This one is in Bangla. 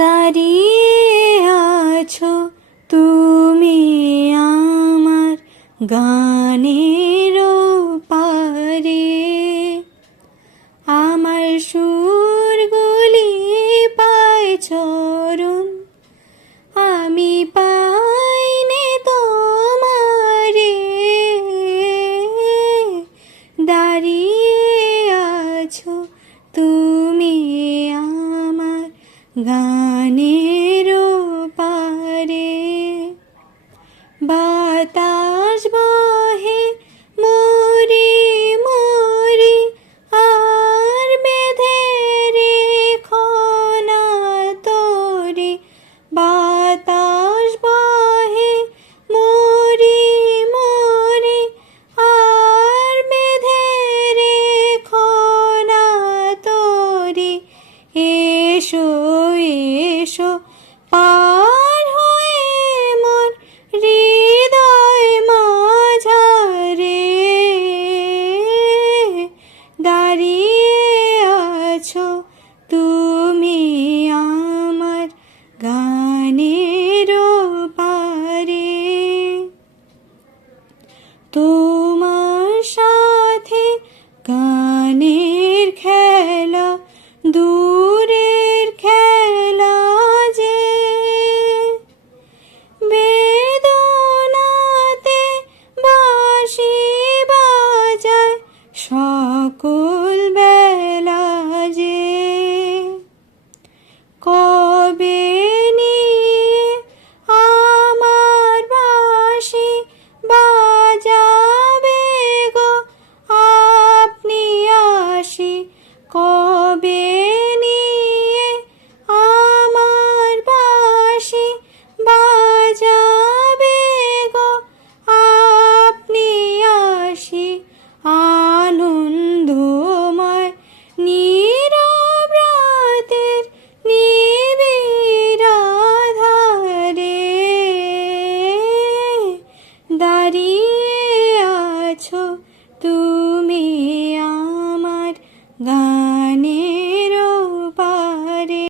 দাঁড়িয়ে আছো তুমি আমার গানের পারে, আমার সুরগুলি পায় চরণ, আমি পাইনে তোমারে। দাঁড়িয়ে আছো তুমি আমার গানের পারে, বাতাস বহে মরি মরি আর বেঁধে রেখো না তোরে। বাতাস বহে মরি মরি আর বেঁধে রেখো না তোরে। এসো এসো পার হয়ে মোর হৃদয় মাঝারে, দাঁড়িয়ে আছো তুমি আমার গানের পারে। তোমার সাথে গানের খেলা দূরের খেলা যে, বেদনাতে বাঁশি বাজায় সকল বেলা যে। কবে নিয়ে আমার বাঁশি বাজাবে গো আপনি আসি, কবে নিয়ে আমার বাঁশি বাজাবে গো আপনি আসি। আনন্দময় নীরব রাতের নিবিড় আঁধারে, দাঁড়িয়ে আছো তুমি আমার